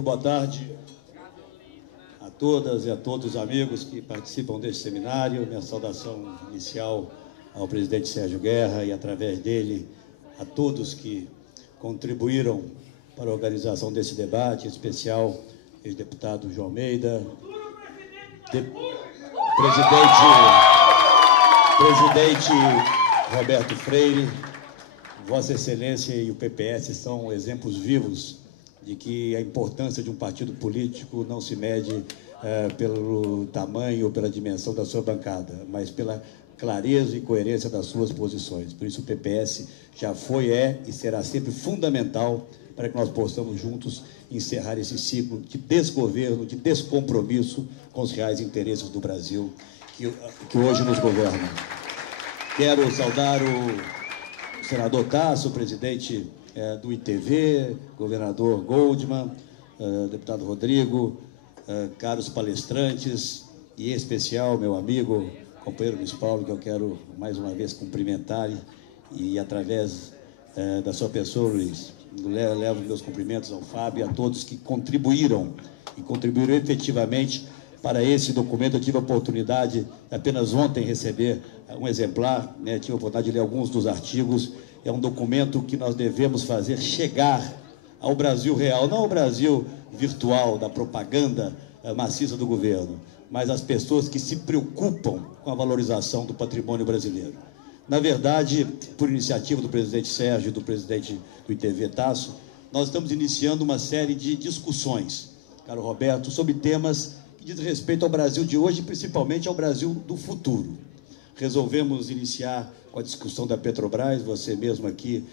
Meu boa tarde a todas e a todos os amigos que participam deste seminário. Minha saudação inicial ao presidente Sérgio Guerra e, através dele, a todos que contribuíram para a organização desse debate, em especial ex-deputado João Almeida, presidente Roberto Freire. Vossa Excelência e o PPS são exemplos vivos de que a importância de um partido político não se mede pelo tamanho ou pela dimensão da sua bancada, mas pela clareza e coerência das suas posições. Por isso o PPS já foi, é e será sempre fundamental para que nós possamos juntos encerrar esse ciclo de desgoverno, de descompromisso com os reais interesses do Brasil que hoje nos governam. Quero saudar o senador Tasso, presidente do ITV, governador Goldman, deputado Rodrigo, caros palestrantes, e em especial meu amigo, companheiro Luiz Paulo, que eu quero mais uma vez cumprimentar e através da sua pessoa, Luiz, levo meus cumprimentos ao Fábio e a todos que contribuíram efetivamente para esse documento. Eu tive a oportunidade, apenas ontem, receber um exemplar, né? Tive a oportunidade de ler alguns dos artigos. É um documento que nós devemos fazer chegar ao Brasil real, não ao Brasil virtual, da propaganda maciça do governo, mas às pessoas que se preocupam com a valorização do patrimônio brasileiro. Na verdade, por iniciativa do presidente Sérgio e do presidente do ITV Tasso, nós estamos iniciando uma série de discussões, caro Roberto, sobre temas que dizem respeito ao Brasil de hoje e principalmente ao Brasil do futuro. Resolvemos iniciar com a discussão da Petrobras. Você mesmo aqui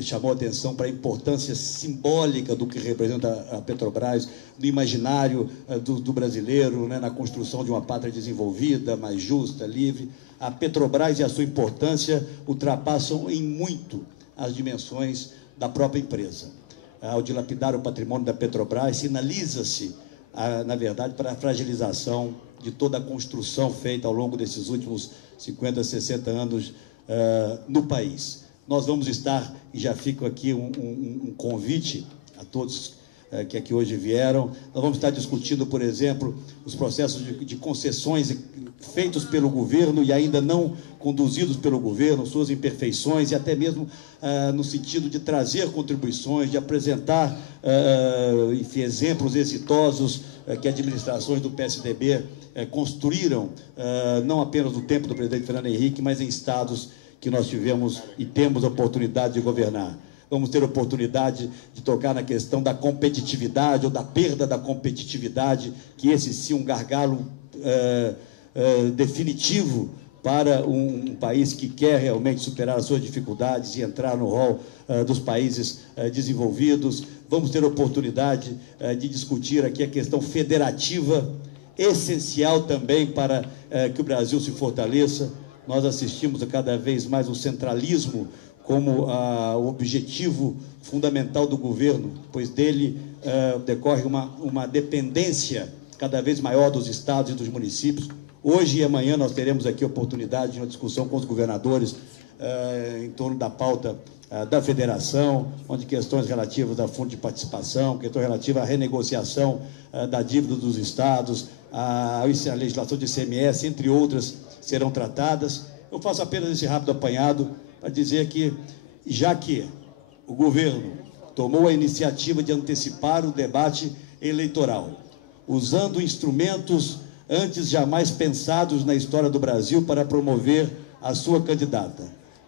chamou a atenção para a importância simbólica do que representa a Petrobras no imaginário do brasileiro, né, na construção de uma pátria desenvolvida, mais justa, livre. A Petrobras e a sua importância ultrapassam em muito as dimensões da própria empresa. Ao dilapidar o patrimônio da Petrobras, sinaliza-se, na verdade, para a fragilização de toda a construção feita ao longo desses últimos 50, 60 anos no país. Nós vamos estar, e já fica aqui um convite a todos que aqui hoje vieram, nós vamos estar discutindo, por exemplo, os processos de concessões feitos pelo governo e ainda não conduzidos pelo governo, suas imperfeições e até mesmo no sentido de trazer contribuições, de apresentar enfim, exemplos exitosos que administrações do PSDB construíram, não apenas no tempo do presidente Fernando Henrique, mas em estados que nós tivemos e temos a oportunidade de governar. Vamos ter oportunidade de tocar na questão da competitividade ou da perda da competitividade, que esse sim é um gargalo definitivo para um país que quer realmente superar as suas dificuldades e entrar no rol dos países desenvolvidos. Vamos ter oportunidade de discutir aqui a questão federativa, essencial também para que o Brasil se fortaleça. Nós assistimos a cada vez mais o centralismo como o objetivo fundamental do governo, pois dele decorre uma dependência cada vez maior dos estados e dos municípios. Hoje e amanhã nós teremos aqui a oportunidade de uma discussão com os governadores em torno da pauta da federação, onde questões relativas ao fundo de participação, questões relativas à renegociação da dívida dos estados, a legislação de ICMS, entre outras, serão tratadas. Eu faço apenas esse rápido apanhado para dizer que, já que o governo tomou a iniciativa de antecipar o debate eleitoral, usando instrumentos antes jamais pensados na história do Brasil para promover a sua candidata,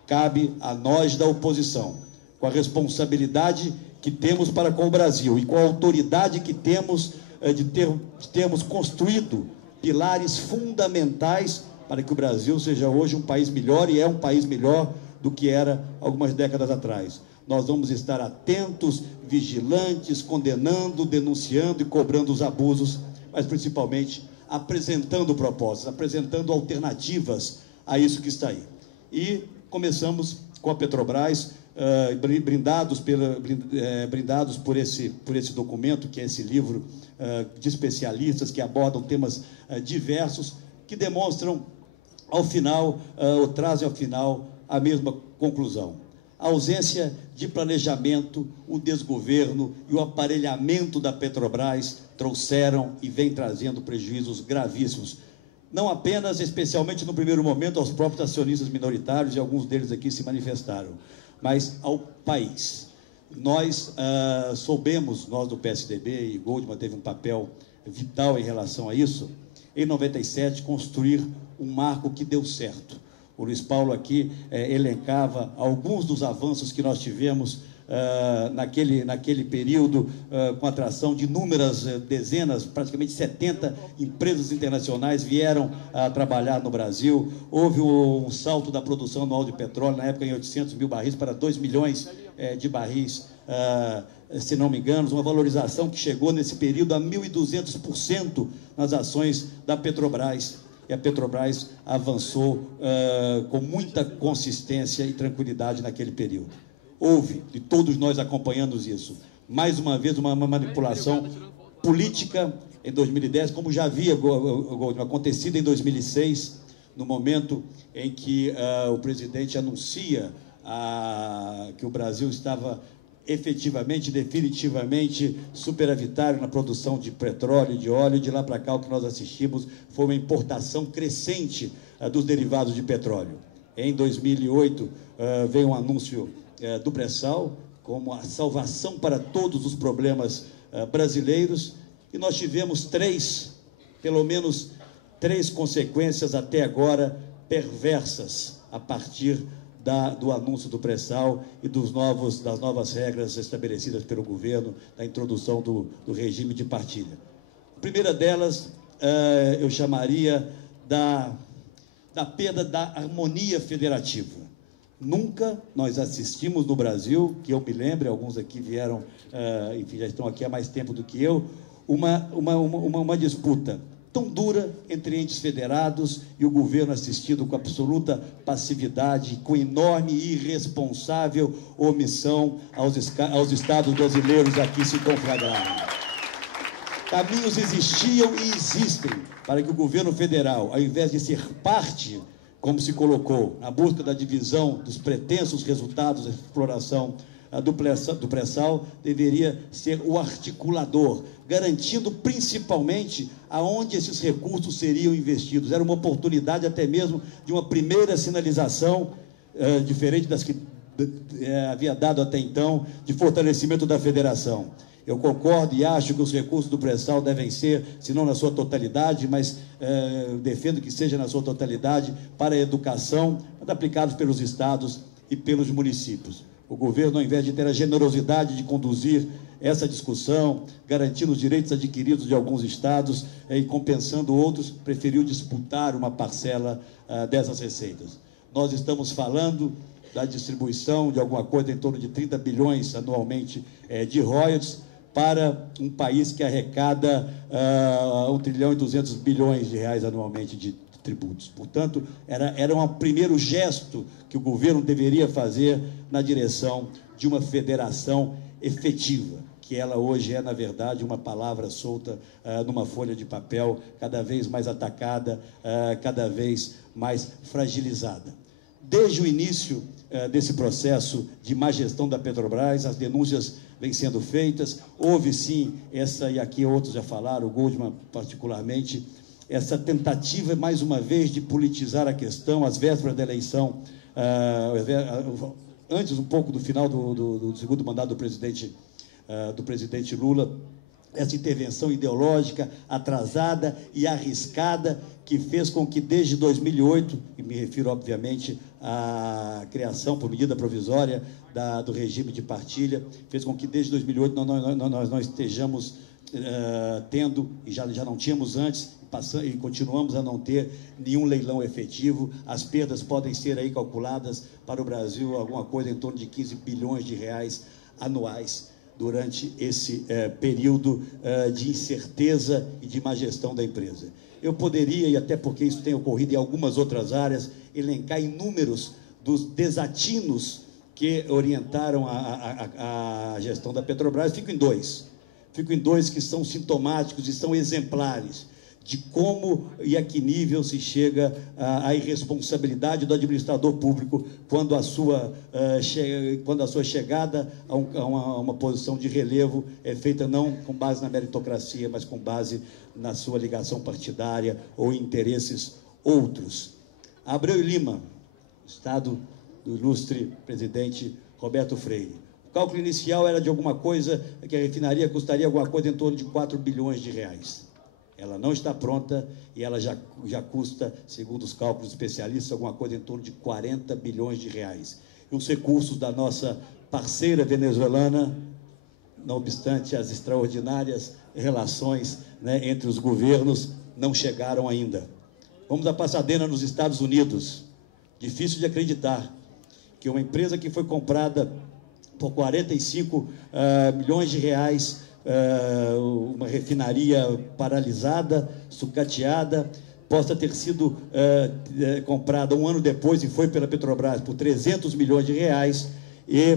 cabe a nós da oposição, com a responsabilidade que temos para com o Brasil e com a autoridade que temos de termos construído pilares fundamentais para que o Brasil seja hoje um país melhor, e é um país melhor do que era algumas décadas atrás. Nós vamos estar atentos, vigilantes, condenando, denunciando e cobrando os abusos, mas principalmente apresentando propostas, apresentando alternativas a isso que está aí. E começamos com a Petrobras, brindados por esse documento, que é esse livro de especialistas que abordam temas diversos, que demonstram ao final, ou trazem ao final, a mesma conclusão. A ausência de planejamento, o desgoverno e o aparelhamento da Petrobras trouxeram e vem trazendo prejuízos gravíssimos. Não apenas, especialmente no primeiro momento, aos próprios acionistas minoritários, e alguns deles aqui se manifestaram, mas ao país. Nós soubemos, nós do PSDB, e Goldman teve um papel vital em relação a isso, em 97, construir um marco que deu certo. O Luiz Paulo aqui elencava alguns dos avanços que nós tivemos naquele período, com a atração de inúmeras dezenas, praticamente 70 empresas internacionais vieram a trabalhar no Brasil. Houve um salto da produção anual de petróleo, na época em 800 mil barris para 2 milhões de barris, se não me engano, uma valorização que chegou nesse período a 1.200% nas ações da Petrobras. E a Petrobras avançou com muita consistência e tranquilidade naquele período. Houve, e todos nós acompanhamos isso, mais uma vez uma manipulação política em 2010, como já havia acontecido em 2006, no momento em que o presidente anuncia que o Brasil estava efetivamente, definitivamente superavitário na produção de petróleo e de óleo. De lá para cá, o que nós assistimos foi uma importação crescente dos derivados de petróleo. Em 2008, veio um anúncio do pré-sal como a salvação para todos os problemas brasileiros, e nós tivemos pelo menos três consequências até agora perversas a partir do anúncio do pré-sal e das novas regras estabelecidas pelo governo, da introdução do regime de partilha. A primeira delas, eu chamaria da perda da harmonia federativa. Nunca nós assistimos no Brasil, que eu me lembre, alguns aqui vieram, enfim, já estão aqui há mais tempo do que eu, uma disputa tão dura entre entes federados e o governo assistido com absoluta passividade, com enorme e irresponsável omissão aos estados brasileiros aqui se conflagraram. Caminhos existiam e existem para que o governo federal, ao invés de ser parte, como se colocou, na busca da divisão dos pretensos resultados da exploração do pré-sal, deveria ser o articulador, garantindo principalmente aonde esses recursos seriam investidos. Era uma oportunidade até mesmo de uma primeira sinalização, diferente das que havia dado até então, de fortalecimento da federação. Eu concordo e acho que os recursos do pré-sal devem ser, se não na sua totalidade, mas defendo que seja na sua totalidade, para a educação, aplicados pelos estados e pelos municípios. O governo, ao invés de ter a generosidade de conduzir essa discussão, garantindo os direitos adquiridos de alguns estados e compensando outros, preferiu disputar uma parcela dessas receitas. Nós estamos falando da distribuição de alguma coisa em torno de 30 bilhões anualmente de royalties para um país que arrecada 1 trilhão e 200 bilhões de reais anualmente de tributos. Portanto, era um primeiro gesto que o governo deveria fazer na direção de uma federação efetiva, que ela hoje é, na verdade, uma palavra solta numa folha de papel, cada vez mais atacada, cada vez mais fragilizada. Desde o início desse processo de má gestão da Petrobras, as denúncias vêm sendo feitas. Houve, sim, e aqui outros já falaram, o Goldman particularmente, essa tentativa, mais uma vez, de politizar a questão, às vésperas da eleição, antes um pouco do final do segundo mandato do presidente Lula, essa intervenção ideológica atrasada e arriscada que fez com que, desde 2008, e me refiro, obviamente, à criação, por medida provisória, do regime de partilha, fez com que, desde 2008, nós não estejamos tendo, e já não tínhamos antes, e continuamos a não ter nenhum leilão efetivo. As perdas podem ser aí calculadas para o Brasil alguma coisa em torno de 15 bilhões de reais anuais durante esse período de incerteza e de má gestão da empresa. Eu poderia, e até porque isso tem ocorrido em algumas outras áreas, elencar inúmeros dos desatinos que orientaram a gestão da Petrobras. Fico em dois que são sintomáticos e são exemplares de como e a que nível se chega à irresponsabilidade do administrador público quando a sua chegada a uma posição de relevo é feita não com base na meritocracia, mas com base na sua ligação partidária ou interesses outros. Abreu e Lima, estado do ilustre presidente Roberto Freire. O cálculo inicial era de alguma coisa, que a refinaria custaria alguma coisa em torno de 4 bilhões de reais. Ela não está pronta e ela já custa, segundo os cálculos especialistas, alguma coisa em torno de 40 bilhões de reais. E os recursos da nossa parceira venezuelana, não obstante as extraordinárias relações, né, entre os governos, não chegaram ainda. Vamos a Pasadena, nos Estados Unidos. Difícil de acreditar que uma empresa que foi comprada por 45 milhões de reais, uma refinaria paralisada, sucateada, possa ter sido comprada um ano depois e foi pela Petrobras por 300 milhões de reais e,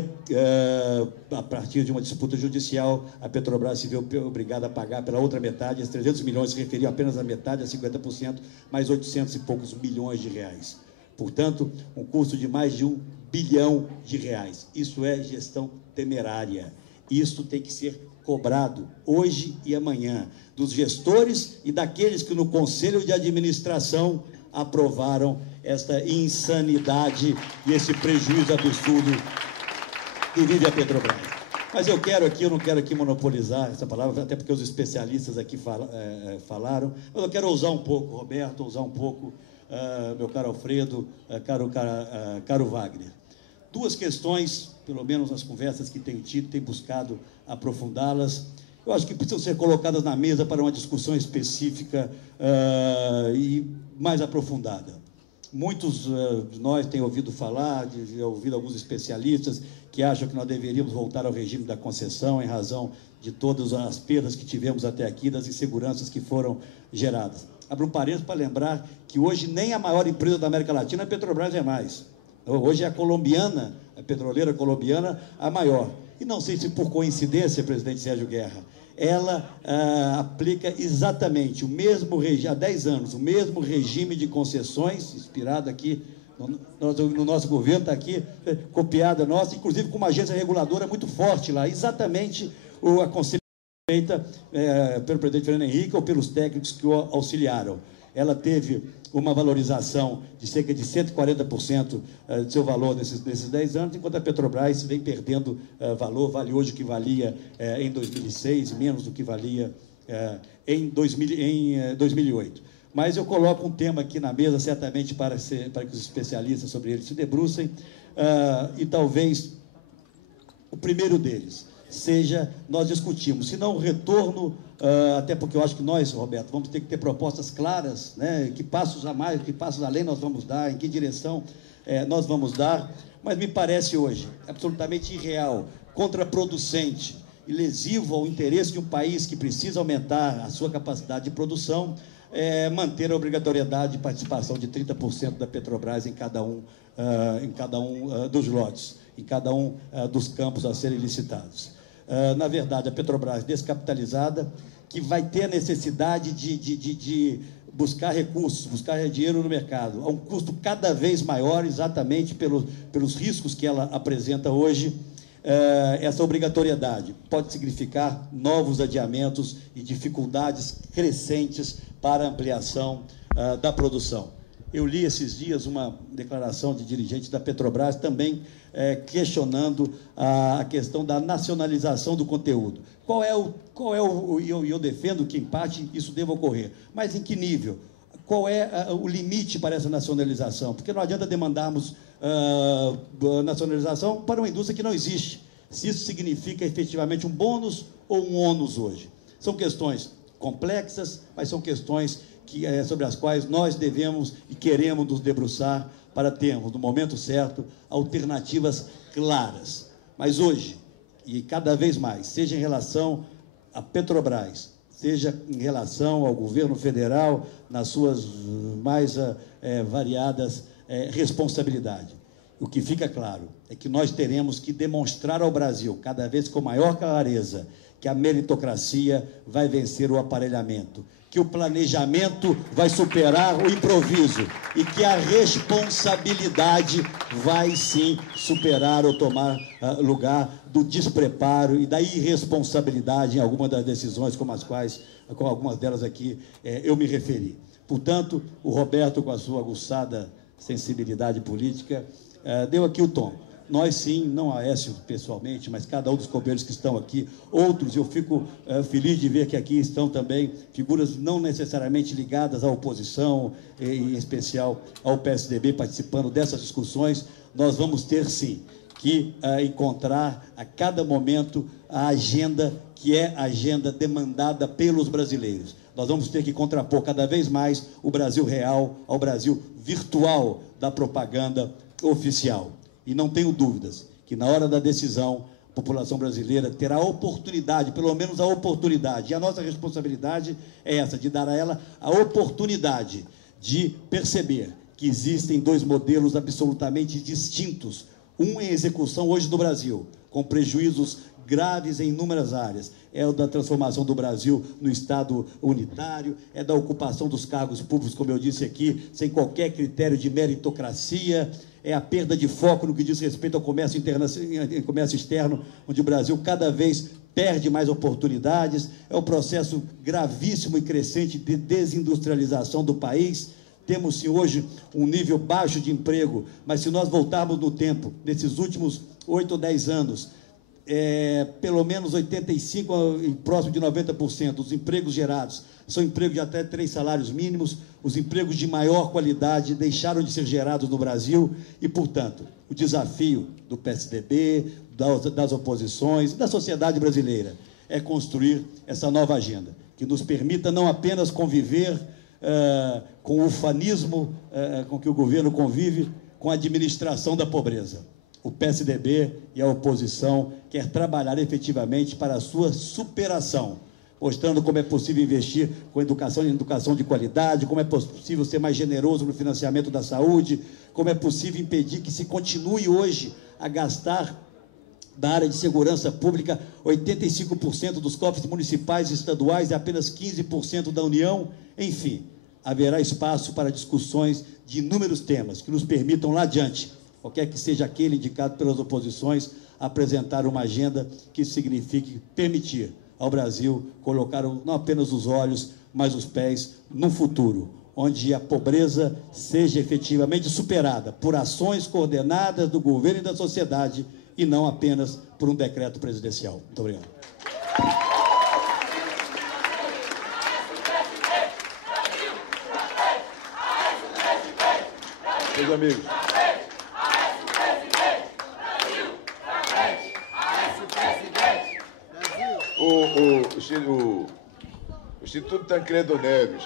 a partir de uma disputa judicial, a Petrobras se viu obrigada a pagar pela outra metade. Esses 300 milhões se referiam apenas à metade, a 50%, mais 800 e poucos milhões de reais. Portanto, um custo de mais de 1 bilhão de reais. Isso é gestão temerária. Isso tem que ser cobrado hoje e amanhã dos gestores e daqueles que no Conselho de Administração aprovaram esta insanidade e esse prejuízo absurdo que vive a Petrobras. Mas eu não quero aqui monopolizar essa palavra, até porque os especialistas aqui falaram, mas eu quero ousar um pouco, Roberto, ousar um pouco, meu caro Alfredo, caro Wagner. Duas questões, pelo menos nas conversas que tenho tido, tenho buscado aprofundá-las, eu acho que precisam ser colocadas na mesa para uma discussão específica e mais aprofundada. Muitos de nós têm ouvido falar, ouvido alguns especialistas que acham que nós deveríamos voltar ao regime da concessão em razão de todas as perdas que tivemos até aqui, das inseguranças que foram geradas. Abro um parênteses para lembrar que hoje nem a maior empresa da América Latina, a Petrobras, é mais. Hoje é a colombiana, a petroleira colombiana, a maior. E não sei se por coincidência, presidente Sérgio Guerra, ela aplica exatamente o mesmo regime, há 10 anos, o mesmo regime de concessões, inspirado aqui no nosso governo, está aqui, copiada nossa, inclusive com uma agência reguladora muito forte lá, exatamente a concepção feita pelo presidente Fernando Henrique ou pelos técnicos que o auxiliaram. Ela teve uma valorização de cerca de 140% de seu valor nesses 10 anos, enquanto a Petrobras vem perdendo valor, vale hoje o que valia em 2006, menos do que valia em 2008. Mas eu coloco um tema aqui na mesa, certamente para que os especialistas sobre ele se debrucem, e talvez o primeiro deles seja nós discutirmos, se não o retorno, até porque eu acho que nós, Roberto, vamos ter que ter propostas claras, né? Que passos a mais, que passos além nós vamos dar, em que direção nós vamos dar, mas me parece hoje absolutamente irreal, contraproducente e lesivo ao interesse de um país que precisa aumentar a sua capacidade de produção, manter a obrigatoriedade de participação de 30% da Petrobras em cada um dos lotes, em cada um dos campos a serem licitados. Na verdade, a Petrobras descapitalizada, que vai ter a necessidade de buscar recursos, buscar dinheiro no mercado, a um custo cada vez maior, exatamente pelos riscos que ela apresenta hoje. Essa obrigatoriedade pode significar novos adiamentos e dificuldades crescentes para a ampliação da produção. Eu li esses dias uma declaração de dirigente da Petrobras também questionando a questão da nacionalização do conteúdo. Eu defendo que, em parte, isso deva ocorrer, mas em que nível? Qual é o limite para essa nacionalização? Porque não adianta demandarmos nacionalização para uma indústria que não existe, se isso significa efetivamente um bônus ou um ônus hoje. São questões complexas, mas são questões sobre as quais nós devemos e queremos nos debruçar para termos, no momento certo, alternativas claras. Mas hoje, e cada vez mais, seja em relação à Petrobras, seja em relação ao governo federal, nas suas mais variadas responsabilidades, o que fica claro é que nós teremos que demonstrar ao Brasil, cada vez com maior clareza, que a meritocracia vai vencer o aparelhamento, que o planejamento vai superar o improviso e que a responsabilidade vai, sim, superar ou tomar lugar do despreparo e da irresponsabilidade em algumas das decisões com algumas delas aqui eu me referi. Portanto, o Roberto, com a sua aguçada sensibilidade política, deu aqui o tom. Nós, sim, não a Aécio pessoalmente, mas cada um dos companheiros que estão aqui, outros, eu fico feliz de ver que aqui estão também figuras não necessariamente ligadas à oposição, em especial ao PSDB, participando dessas discussões. Nós vamos ter, sim, que encontrar a cada momento a agenda que é a agenda demandada pelos brasileiros. Nós vamos ter que contrapor cada vez mais o Brasil real ao Brasil virtual da propaganda oficial. E não tenho dúvidas que, na hora da decisão, a população brasileira terá a oportunidade, pelo menos a oportunidade, e a nossa responsabilidade é essa, de dar a ela a oportunidade de perceber que existem dois modelos absolutamente distintos, um em execução hoje no Brasil, com prejuízos graves em inúmeras áreas. É o da transformação do Brasil no Estado unitário, é da ocupação dos cargos públicos, como eu disse aqui, sem qualquer critério de meritocracia, é a perda de foco no que diz respeito ao comércio externo, onde o Brasil cada vez perde mais oportunidades, é o processo gravíssimo e crescente de desindustrialização do país. Temos, sim, hoje um nível baixo de emprego, mas se nós voltarmos no tempo, nesses últimos 8 ou 10 anos, pelo menos 85% e próximo de 90% dos empregos gerados são empregos de até 3 salários mínimos. Os empregos de maior qualidade deixaram de ser gerados no Brasil e, portanto, o desafio do PSDB, das oposições e da sociedade brasileira é construir essa nova agenda, que nos permita não apenas conviver com o ufanismo com que o governo convive, com a administração da pobreza. O PSDB e a oposição quer trabalhar efetivamente para a sua superação, mostrando como é possível investir com educação de qualidade, como é possível ser mais generoso no financiamento da saúde, como é possível impedir que se continue hoje a gastar da área de segurança pública 85% dos cofres municipais e estaduais e apenas 15% da União. Enfim, haverá espaço para discussões de inúmeros temas que nos permitam lá adiante, qualquer que seja aquele indicado pelas oposições, apresentar uma agenda que signifique permitir ao Brasil colocar não apenas os olhos, mas os pés num futuro, onde a pobreza seja efetivamente superada por ações coordenadas do governo e da sociedade e não apenas por um decreto presidencial. Muito obrigado. Meus amigos, o Instituto Tancredo Neves